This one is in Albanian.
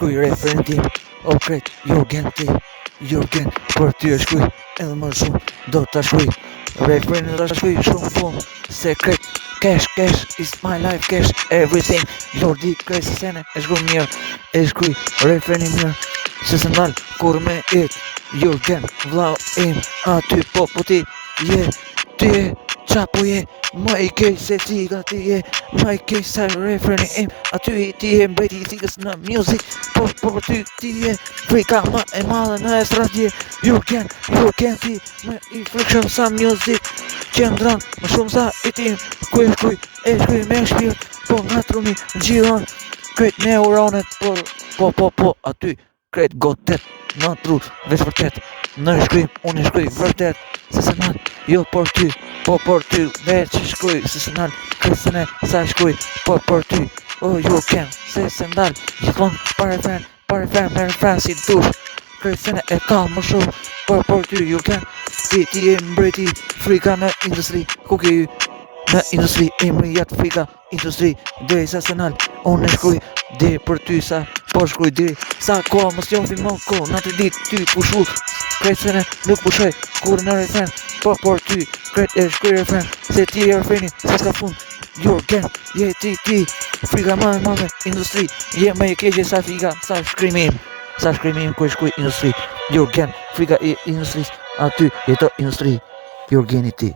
shkruj referin tim. O kret, Jurgen ti, Jurgen, për ty e shkruj, edhe më shumë, do t'a shkruj. Referin do t'a shkruj shumë fund, sekret, cash, is my life, cash, everything. Lordi, kresi sene, e shkruj mirë, e shkruj referin mirë, se se ndalë, kur me it, Jurgen, vlau im, aty po ti, ti je, qa po je, ma i kej se ciga ti je, ma i kej se referin im, aty ti je mbreti i cikës në music, po ty ti je, frika ma e madhe në estradje, Jurgen ti, me i frikshëm sa music, qendron, më shumë sa i tim, ku e shkuj me shpirt, po nga truni gjidon, krejt neuronet, po, aty, krejt gotet, në tru, veç vërtet, në shkrim, unë shkruj vërtet, se se nal, jo për ty, po për ty, veç shkruj, se se nal, kresene, sa shkruj, po për ty, o Jurgen, se se ndal, gjithmon, pare fen, me refren si dush, kresene e ka më shumë, po për ty, Jurgen, ti e mbreti, frika në industri, ku ke ju, në industri, imri jatë frika, industri, dhe sa se nal, unë shkruj, dhe për ty sa, po shkruj dhe, sa koha mos jofi më ko, në të dit, ty pushu, kretësene nuk pushoj, kur në refren, po për ty, kret e shkruj refren, se ti e refreni, se s'ka fund, Jurgen, je ti, frika më e madhe, industri, je me e keqe sa frika, sa shkrimim, ku e shkruj industri, Jurgen, frika e industris, aty jeto industri, Jurgeni ti.